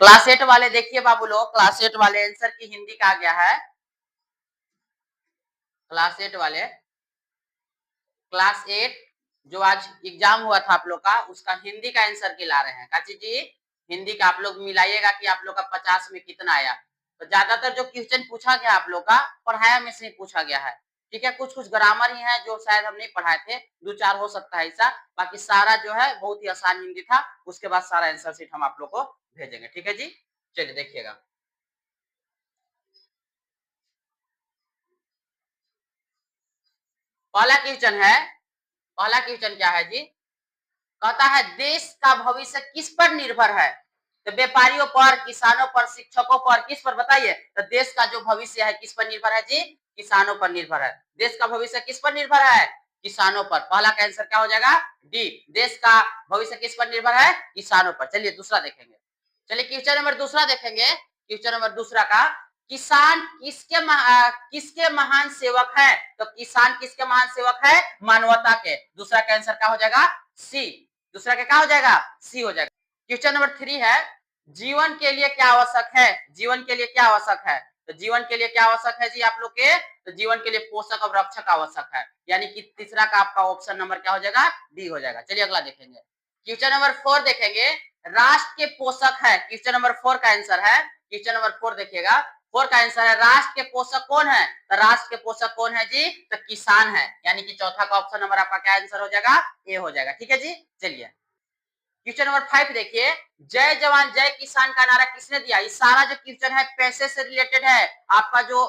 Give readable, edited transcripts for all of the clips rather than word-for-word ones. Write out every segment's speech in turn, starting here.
Class 8 वाले देखिए बाबू लोग, क्लास 8 वाले आंसर की हिंदी का आ गया है। क्लास 8 वाले, क्लास 8 जो आज एग्जाम हुआ था आप लोग का, उसका हिंदी का आंसर की ला रहे हैं। काची जी हिंदी का आप लोग मिलाइएगा कि आप लोग का 50 में कितना आया। तो ज्यादातर जो क्वेश्चन पूछा गया आप लोग का पढ़ाया में से ही पूछा गया है। ठीक है, कुछ कुछ ग्रामर ही है जो शायद हम नहीं पढ़ाए थे, दो चार हो सकता है ऐसा, बाकी सारा जो है बहुत ही आसान हिंदी था। उसके बाद सारा आंसर शीट हम आप लोग को भेजेंगे। ठीक है जी, चलिए देखिएगा। पहला क्वेश्चन है, पहला क्वेश्चन क्या है जी, कहता है देश का भविष्य किस पर निर्भर है। तो व्यापारियों पर, किसानों पर, शिक्षकों पर, किस पर बताइए। तो देश का जो भविष्य है किस पर निर्भर है जी, किसानों पर निर्भर है। देश का भविष्य किस पर निर्भर है, किसानों पर। पहला का आंसर क्या हो जाएगा, डी। देश का भविष्य किस पर निर्भर है, किसानों पर। चलिए दूसरा देखेंगे। चलिए क्वेश्चन नंबर दूसरा देखेंगे। क्वेश्चन नंबर दूसरा का, किसान किसके महान सेवक है। तो किसान किसके महान सेवक है, मानवता के। दूसरा का आंसर क्या हो जाएगा, सी। दूसरा का क्या हो जाएगा, सी हो जाएगा। क्वेश्चन नंबर 3 है, जीवन के लिए क्या आवश्यक है। जीवन के लिए क्या आवश्यक है। तो जीवन के लिए क्या आवश्यक है जी आप लोग के, तो जीवन के लिए पोषक और रक्षक आवश्यक है। यानी कि तीसरा का आपका ऑप्शन नंबर क्या हो जाएगा, डी हो जाएगा। चलिए अगला देखेंगे। क्वेश्चन नंबर 4 देखेंगे, राष्ट्र के पोषक है। क्वेश्चन नंबर 4 का आंसर है, क्वेश्चन नंबर 4 देखिएगा। 4 का आंसर है, राष्ट्र के पोषक कौन है। तो राष्ट्र के पोषक कौन है जी, तो किसान है। यानी कि चौथा का ऑप्शन नंबर आपका क्या आंसर हो जाएगा, ए हो जाएगा। ठीक है जी, चलिए क्वेश्चन नंबर 5 देखिए, जय जवान जय किसान का नारा किसने दिया। ये सारा जो क्वेश्चन है पैसे से रिलेटेड है। आपका जो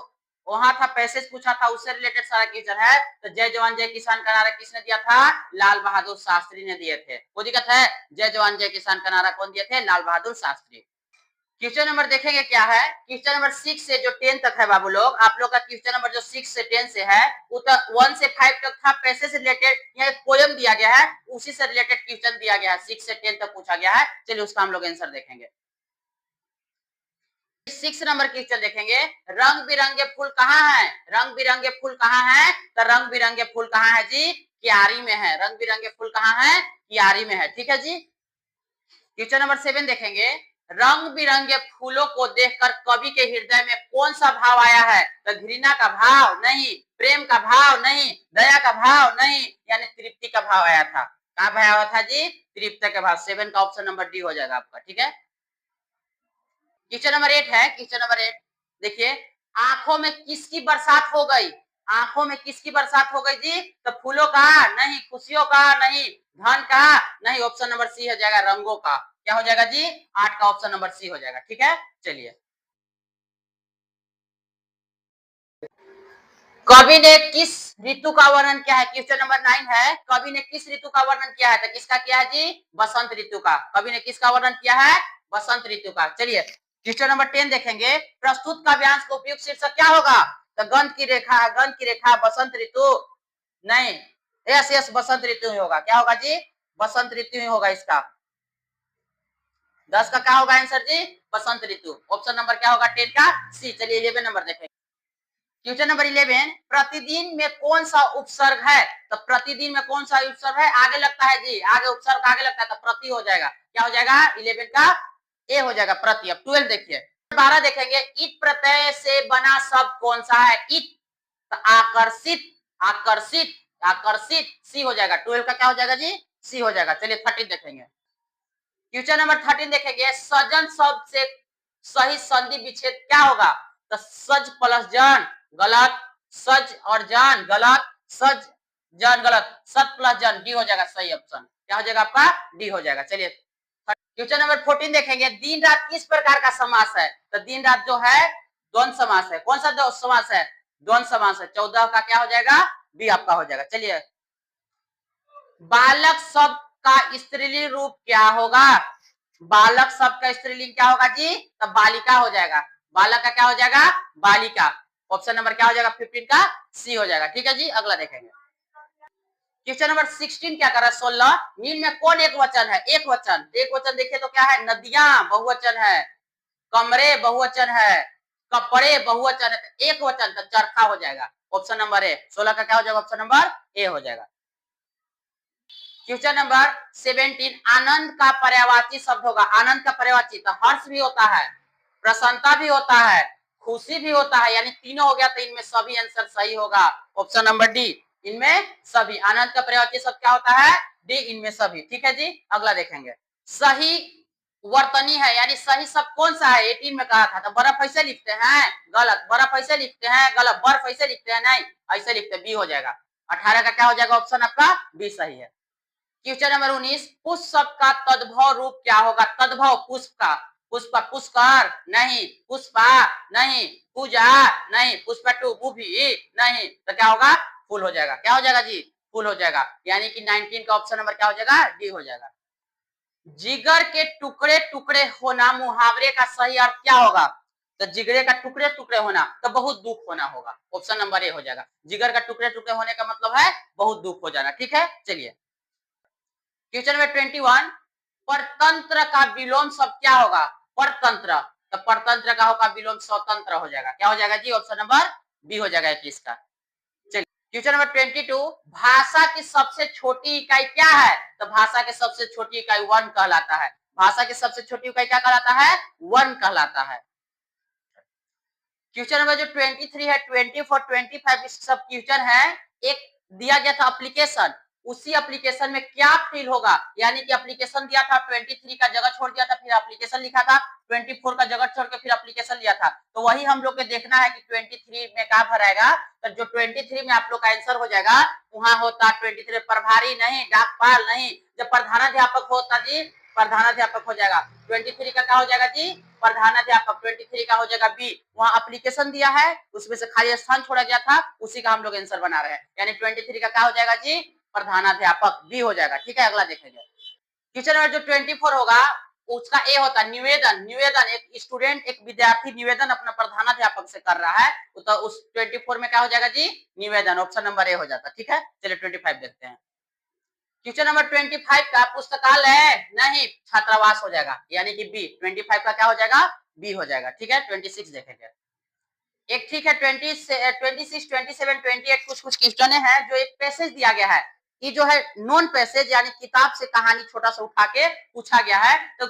वहां था पैसेज पूछा था उससे रिलेटेड सारा क्वेश्चन है। तो जय जवान जय किसान का नारा किसने दिया था, लाल बहादुर शास्त्री ने दिए थे। कोई दिक्कत है, जय जवान जय किसान का नारा कौन दिए थे, लाल बहादुर शास्त्री। क्वेश्चन नंबर देखेंगे क्या है, क्वेश्चन नंबर 6 से जो 10 तक है बाबू लोग, आप लोग का क्वेश्चन नंबर जो 6 से 10 से है, 1 से 5 तक था पैसे से रिलेटेड। यहाँ एक पोयम दिया गया है, उसी से रिलेटेड क्वेश्चन दिया गया है। 6 से 10 तक पूछा गया है। चलिए उसका हम लोग आंसर देखेंगे। 6 नंबर क्वेश्चन देखेंगे, रंग बिरंगे फूल कहाँ है। रंग बिरंगे फूल कहाँ है, तो रंग बिरंगे फूल कहाँ है जी, क्यारी में है। रंग बिरंगे फूल कहाँ है, क्यारी में है। ठीक है जी, क्वेश्चन नंबर 7 देखेंगे, रंग बिरंगे फूलों को देखकर कवि के हृदय में कौन सा भाव आया है। तो घृणा का भाव नहीं, प्रेम का भाव नहीं, दया का भाव नहीं, यानी तृप्ति का भाव आया था। कहाँ भाव आया था जी, तृप्ति का भाव। 7 का ऑप्शन नंबर डी हो जाएगा आपका। ठीक है, क्वेश्चन नंबर 8 है, क्वेश्चन नंबर 8 देखिए, आंखों में किसकी बरसात हो गई। आंखों में किसकी बरसात हो गई जी, तो फूलों का नहीं, खुशियों का नहीं, धन का नहीं। ऑप्शन नंबर सी हो जाएगा, रंगों का। क्या हो जाएगा जी, 8 का ऑप्शन नंबर सी हो जाएगा। ठीक है, चलिए कवि ने किस ऋतु का वर्णन किया है। क्वेश्चन नंबर 9 है, कवि ने किस ऋतु का वर्णन किया है। तो किसका किया है जी, बसंत ऋतु का। कवि ने किसका वर्णन किया है, बसंत ऋतु का। चलिए क्वेश्चन नंबर 10 देखेंगे, प्रस्तुत काव्यांश का उपयुक्त शीर्षक क्या होगा। तो गंध की रेखा, गंध की रेखा, बसंत ऋतु नहीं, यस यस बसंत ऋतु ही होगा। क्या होगा जी, बसंत ऋतु ही होगा इसका। 10 का क्या होगा आंसर जी, बसंत ऋतु। ऑप्शन नंबर क्या होगा 10 का, सी। चलिए 11 नंबर देखेंगे। क्वेश्चन नंबर 11, प्रतिदिन में कौन सा उपसर्ग है। तो प्रतिदिन में कौन सा उपसर्ग है, आगे लगता है जी, आगे उपसर्ग आगे लगता है तो प्रति हो जाएगा। क्या हो जाएगा, 11 का ए हो जाएगा, प्रति। अब 12 देखिए, 12 देखेंगे, ईट प्रत्यय से बना शब्द कौन सा है। ईट, तो आकर्षित, आकर्षित, आकर्षित, सी हो जाएगा। 12 का क्या हो जाएगा जी, सी हो जाएगा। चलिए 13 देखेंगे। क्वेश्चन नंबर 13 देखेंगे, सजन शब्द से सही संधि विच्छेद क्या होगा। तो सज प्लस जन गलत, सज और जन गलत, सज जन गलत, सत प्लस जन, डी हो जाएगा सही ऑप्शन। क्या हो जाएगा आपका, डी हो जाएगा। चलिए क्वेश्चन नंबर 14 देखेंगे, दिन रात किस प्रकार का समास है। तो दिन रात जो है द्वंद समास है। कौन सा समास है, द्वंद समास है। 14 का क्या हो जाएगा, बी आपका हो जाएगा। चलिए बालक शब्द का स्त्रीलिंग रूप क्या होगा। बालक शब्द का स्त्रीलिंग क्या होगा जी, तब बालिका हो जाएगा। बालक का क्या हो जाएगा, बालिका। ऑप्शन नंबर क्या हो जाएगा 15 का, सी हो जाएगा। ठीक है जी, अगला देखेंगे। क्वेश्चन नंबर 16 क्या कर रहा है, 16, नील में कौन एक वचन है। एक वचन, एक वचन देखिए तो क्या है, नदियां बहुवचन है, कमरे बहुवचन है, कपड़े बहुवचन है, तो एक वचन तो चरखा हो जाएगा। Option number A. 16 का क्या हो जाएगा, ऑप्शन नंबर ए हो जाएगा। क्वेश्चन नंबर 17, आनंद का पर्यायवाची शब्द होगा। आनंद का पर्यायवाची तो हर्ष भी होता है, प्रसन्नता भी होता है, खुशी भी होता है, यानी तीनों हो गया, तो इनमें सभी आंसर सही होगा। ऑप्शन नंबर डी, इनमें सभी। आनंद का पर्यायवाची शब्द क्या होता है? डी, इनमें सभी। ठीक है जी, अगला देखेंगे। सही वर्तनी है, यानी सही शब्द कौन सा है? 18 में कहा था। तो बर्फ ऐसे लिखते हैं, गलत। बर्फ ऐसे लिखते हैं, गलत। बर्फ ऐसे लिखते हैं, नहीं, ऐसे लिखते, बी हो जाएगा। 18 का क्या हो जाएगा? ऑप्शन आपका बी सही है। क्वेश्चन नंबर 19, पुष्प शब्द का तद्भव रूप क्या होगा? तद्भव पुष्प का, पुष्प, पुष्कर नहीं, पुष्पा नहीं, पूजा नहीं, पुष्पटू भी नहीं, तो क्या होगा? फूल हो जाएगा। क्या हो जाएगा जी? फूल हो जाएगा। यानी कि 19 का ऑप्शन नंबर क्या हो जाएगा? डी हो जाएगा। जिगर के टुकड़े टुकड़े होना मुहावरे का सही अर्थ क्या होगा? तो जिगरे का टुकड़े टुकड़े होना तो बहुत दुख होना होगा। ऑप्शन नंबर ए हो जाएगा। जिगर का टुकड़े टुकड़े होने का मतलब है बहुत दुख हो जाना। ठीक है, चलिए क्वेश्चन नंबर 21, परतंत्र का विलोम शब्द क्या होगा? परतंत्र, तो परतंत्र का होगा विलोम स्वतंत्र हो जाएगा। क्या हो जाएगा जी? ऑप्शन नंबर बी हो जाएगा 21 का। चलिए क्वेश्चन नंबर 22, भाषा की सबसे छोटी इकाई क्या है? तो भाषा की सबसे छोटी इकाई वर्ण कहलाता है। भाषा की सबसे छोटी इकाई क्या कहलाता है? वर्ण कहलाता है। क्वेश्चन नंबर जो 23 है, 24, 25 सब क्वेश्चन है। एक दिया गया था एप्लीकेशन, उसी एप्लीकेशन में क्या फील होगा? यानी कि एप्लीकेशन दिया था, 23 का जगह छोड़ दिया था, फिर एप्लीकेशन लिखा था, 24 का जगह छोड़ के फिर एप्लीकेशन लिया था। तो वही हम लोग को देखना है कि 23 में क्या भराएगा। तो जो 23 में आप लोग का आंसर हो जाएगा, वहां होता 23 प्रभारी नहीं, डाकपाल नहीं। जब प्रधानाध्यापक होता जी, प्रधानाध्यापक हो जाएगा। 23 का क्या हो जाएगा जी? प्रधानाध्यापक। 23 का हो जाएगा बी। वहां एप्लीकेशन दिया है, उसमें से खाली स्थान छोड़ा गया था, उसी का हम लोग आंसर बना रहे हैं। यानी 23 का क्या हो जाएगा जी? प्रधानाध्यापक, बी हो जाएगा। ठीक है, अगला देखेंगे। क्वेश्चन नंबर जो 24 होगा, उसका ए होता है निवेदन। निवेदन, एक स्टूडेंट, एक विद्यार्थी निवेदन अपना प्रधानाध्यापक से कर रहा है, तो उस 24 में क्या हो जाएगा जी? निवेदन। ऑप्शन नंबर ए हो जाता है। ठीक है, चलिए 25 देखते हैं। क्वेश्चन नंबर 25 का पुस्तकालय नहीं, छात्रावास हो जाएगा, यानी कि बी। 25 का क्या हो जाएगा? बी हो जाएगा। ठीक है, 26 देखेंगे। एक ठीक है, 26, 27, 28 कुछ कुछ क्वेश्चन है जो एक पैसेज दिया गया है। ये जो है नॉन पैसेज, यानी किताब से कहानी छोटा सा उठा के पूछा गया है, तो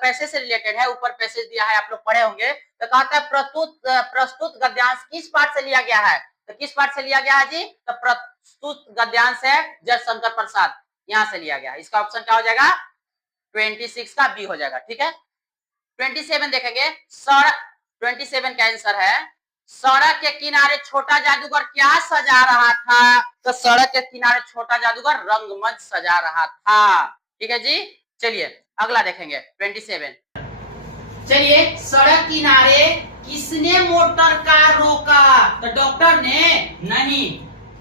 पैसेज से रिलेटेड है। ऊपर पैसेज दिया है, आप लोग पढ़े होंगे। तो कहता है प्रस्तुत गद्यांश किस पाठ से लिया गया है? तो किस पाठ से लिया गया है जी? तो प्रस्तुत गद्यांश है जयशंकर प्रसाद, यहाँ से लिया गया। इसका ऑप्शन क्या हो जाएगा? 26 का बी हो जाएगा। ठीक है, 27 देखेंगे। 27 का आंसर है, सड़क के किनारे छोटा जादूगर क्या सजा रहा था? तो सड़क के किनारे छोटा जादूगर रंगमंच सजा रहा था। ठीक है जी, चलिए अगला देखेंगे 27। चलिए, सड़क किनारे किसने मोटर कार रोका? तो डॉक्टर ने नहीं,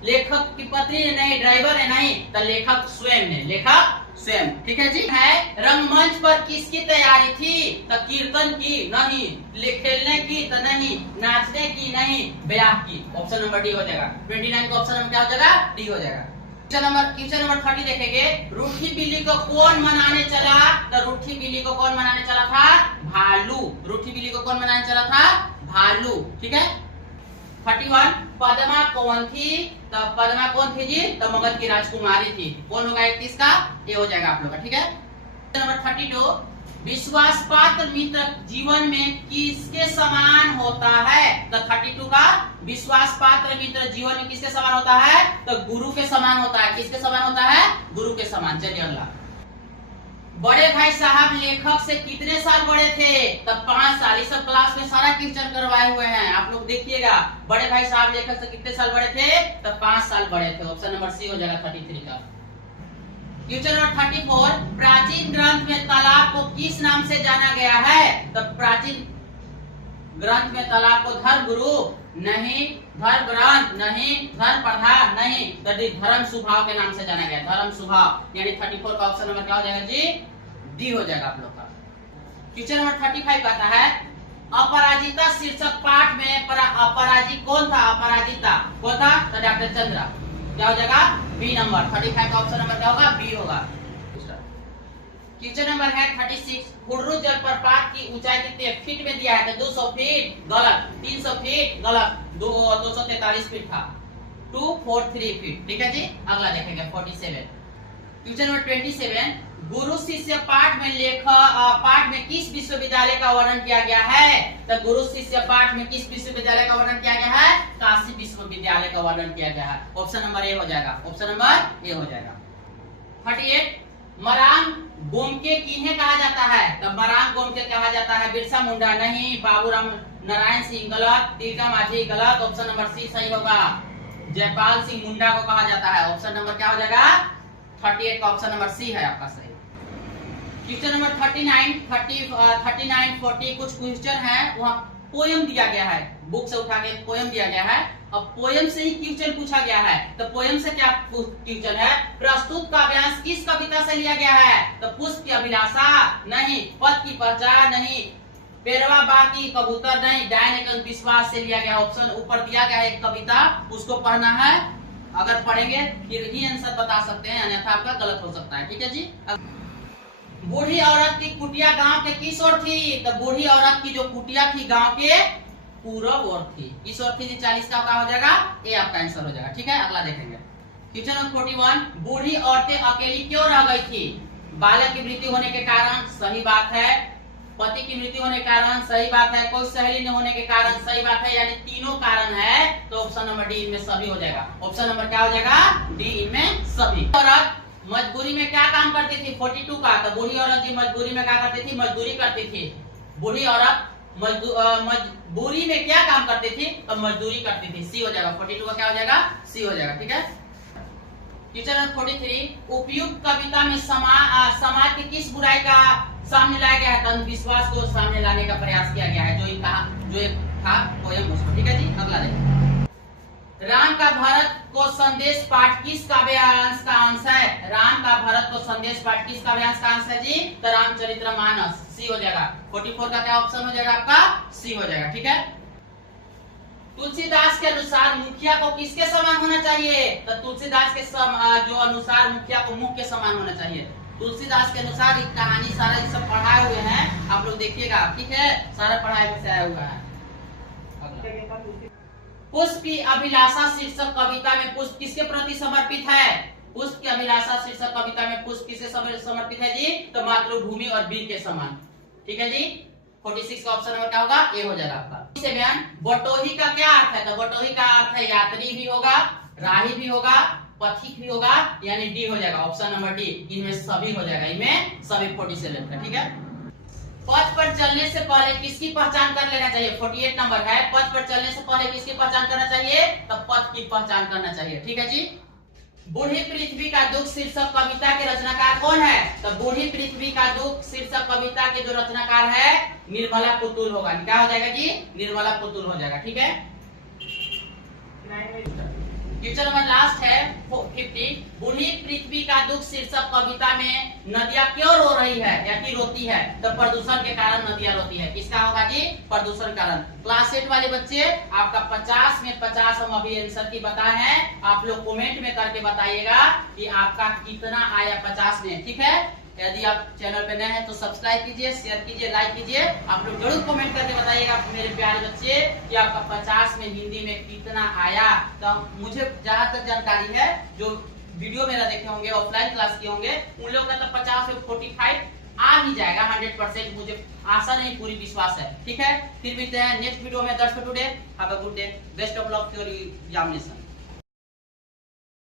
लेखक की पत्नी ने नहीं, ड्राइवर ने नहीं, तो लेखक स्वयं ने। लेखक स्वयं। ठीक है जी। है रंगमंच पर किसकी तैयारी थी? तो कीर्तन की नहीं, खेलने की तो नहीं, नाचने की नहीं, ब्याह की। ऑप्शन नंबर डी हो जाएगा। 29 का ऑप्शन नंबर क्या हो जाएगा? डी हो जाएगा। क्वेश्चन नंबर 30 देखेंगे। रूठी बिल्ली को कौन मनाने चला? तो रूठी बिल्ली को कौन मनाने चला था? भालू। रूठी बिल्ली को कौन मनाने चला था? भालू। ठीक है, 31, पद्मा कौन थी? तो पद्मा कौन थी जी? तो मगध की राजकुमारी थी। कौन होगा 31 का? ये हो जाएगा आप लोग का। ठीक है, नंबर 32, विश्वास पात्र मित्र जीवन में किसके समान होता है? तो 32 का विश्वास पात्र मित्र जीवन में किसके समान होता है? तो गुरु के समान होता है। किसके समान होता है? गुरु के समान। चलिए अगला। बड़े भाई साहब लेखक से कितने साल बड़े थे? तब 5 साल। इस सब क्लास में सारा क्वेश्चन करवाए हुए हैं, आप लोग देखिएगा। बड़े भाई साहब लेखक से कितने साल बड़े थे? तब 5 साल बड़े थे। ऑप्शन नंबर सी हो जाएगा 33 का। क्वेश्चन नंबर 34, प्राचीन ग्रंथ में तालाब को किस नाम से जाना गया है? तब प्राचीन ग्रंथ में तालाब को धर्म गुरु नहीं, धर्म ग्रंथ नहीं, धर्म प्रधान नहीं, तो धर्म स्वभाव के नाम से जाना गया। धर्म स्वभाव, यानी 34 का ऑप्शन नंबर क्या हो जाएगा जी? डी हो जाएगा आप लोग का। क्वेश्चन नंबर 35 आता है, अपराजिता शीर्षक पाठ में अपराजित कौन था? अपराजिता कौन था? तो डॉक्टर चंद्रा। क्या हो जाएगा? B number. 35 का ऑप्शन नंबर क्या होगा? बी होगा। क्वेश्चन नंबर है 36, हुर्रू जलप्रपात की ऊंचाई कितनी फीट में दिया है? तो 200 फीट, गलत। 300 फीट, गलत। 243 फीट था। 243 फीट। ठीक है जी, अगला देखेंगे 47। क्वेश्चन नंबर 27, गुरु शिष्य पाठ में किस विश्वविद्यालय का वर्णन किया गया है? तो गुरु शिष्य पाठ में किस विश्वविद्यालय का वर्णन किया गया है? काशी विश्वविद्यालय का वर्णन किया गया है। ऑप्शन नंबर ए हो जाएगा, ऑप्शन नंबर ए हो जाएगा। 38, मरांग गोमके किन्हें कहा जाता है? तो मरांग गोमके कहा जाता है बिरसा मुंडा नहीं, बाबूराम नारायण सिंह गलत, तिलका माझी गलत, ऑप्शन नंबर सी सही होगा। जयपाल सिंह मुंडा को कहा जाता है। ऑप्शन नंबर क्या हो जाएगा? 38 का ऑप्शन नंबर सी है आपका सही। क्वेश्चन नंबर 39, 40 कुछ क्वेश्चन है, वहाँ पोयम दिया गया है, बुक से उठा के पोयम दिया गया है। अब पोयम से ही क्वेश्चन पूछा गया है, तो पोयम से क्या क्वेश्चन है? प्रस्तुत काव्यांश किस कविता से लिया गया है? तो पुष्प की अभिलाषा नहीं, पद की पहचान नहीं, पेरवा बाकी कबूतर नहीं, डायन एक अंधविश्वास से लिया गया। ऑप्शन ऊपर दिया गया है एक कविता, उसको पढ़ना है, अगर पढ़ेंगे फिर ही आंसर बता सकते हैं, अन्यथा आपका गलत हो सकता है। ठीक है जी। बूढ़ी औरत की कुटिया गांव के किस ओर थी? तो बूढ़ी औरत की जो कुटिया थी गांव के पूरब ओर थी। किस ओर थी? 40 का हो जाएगा ए आपका आंसर हो जाएगा। ठीक है, अगला देखेंगे। क्वेश्चन नंबर 41, बूढ़ी औरतें अकेली क्यों रह गई थी? बालक की मृत्यु होने के कारण, सही बात है। पति की मृत्यु होने के कारण, सही बात है। कोई सहेली न होने के कारण, सही बात है। यानी तीनों कारण है, तो ऑप्शन नंबर डी इनमें सभी हो जाएगा। ऑप्शन नंबर क्या हो जाएगा? डी इनमें सभी। औरत मजबूरी में क्या काम करती थी? 42 का, तो बूढ़ी औरत जी मजबूरी में क्या करती थी? मजदूरी करती थी। बूढ़ी औरत मजबूरी में क्या काम करती थी? तो मजदूरी करती थी। सी हो जाएगा, 42 का क्या हो जाएगा? सी हो जाएगा। ठीक है। क्वेश्चन नंबर 43, उपयुक्त कविता में समाज की किस बुराई का सामने लाया गया है? अंधविश्वास को सामने लाने का प्रयास किया गया है, जो एक था पोयम उसको। ठीक है जी, अगला देखिए। राम का भरत को संदेश पाठ किस काव्यांश का अंश है? राम का भरत को संदेश पाठ किस काव्यांश का अंश है जी? तो रामचरितमानस। सी हो जाएगा। 44 का क्या ऑप्शन हो जाएगा आपका? सी हो जाएगा। ठीक है। तुलसीदास के अनुसार मुखिया को किसके समान होना चाहिए? तो तुलसीदास के जो अनुसार मुखिया को मुख के समान होना चाहिए। तुलसीदास के अनुसार एक कहानी सारा ये सब पढ़ाए हुए हैं, आप लोग देखिएगा। ठीक है, सारा पढ़ाई में से आया हुआ है। पुष्प की अभिलाषा शीर्षक कविता में पुष्प किसके प्रति समर्पित है? पुष्प की अभिलाषा शीर्षक कविता में पुष्प किसे समर्पित है जी? तो मातृभूमि और वीर के समान। ठीक है जी। 46 का ऑप्शन नंबर क्या होगा? ए हो जाएगा आपका। बटोही का क्या अर्थ है? तो बटोही का अर्थ है यात्री भी होगा, राही भी होगा, पथिक भी होगा, यानी डी हो जाएगा। ऑप्शन नंबर डी इनमें सभी हो जाएगा, इनमें सभी 47 का। ठीक है। पथ पर चलने से पहले किसकी पहचान कर लेना चाहिए? 48 नंबर है। पथ पर चलने से पहले किसकी पहचान करना चाहिए? तो पथ की पहचान करना चाहिए। ठीक है जी। बूढ़ी पृथ्वी का दुख शीर्षक कविता के रचनाकार कौन है? तो बूढ़ी पृथ्वी का दुख शीर्षक कविता के जो रचनाकार है निर्मला पुतुल होगा। क्या हो जाएगा जी? निर्मला पुतुल हो जाएगा। ठीक है। क्वेश्चन नंबर लास्ट है 50, बूढ़ी पृथ्वी का दुख शीर्षक कविता में नदियां क्यों रो रही है या कि रोती है? तो प्रदूषण के कारण नदियां रोती है। किसका होगा जी? प्रदूषण कारण। क्लास 8 वाले बच्चे आपका 50 में 50 हम अभी आंसर की बताए हैं, आप लोग कमेंट में करके बताइएगा कि आपका कितना आया 50 में। ठीक है। यदि आप चैनल पे नए हैं तो सब्सक्राइब कीजिए, शेयर कीजिए, लाइक कीजिए। आप लोग जरूर कमेंट करके बताइएगा मेरे प्यारे बच्चे कि आपका 50 में हिंदी में कितना आया। तो मुझे जहां तक जानकारी है, जो वीडियो मेरा देखे होंगे, ऑफलाइन क्लास किए होंगे, उन लोगों का तो 50 में 45 आ ही जाएगा 100%। मुझे आशा नहीं, पूरी विश्वास है। ठीक है। फिर मिलते हैं नेक्स्ट वीडियो में। That's for today. Have a good day. Best of luck for your examination.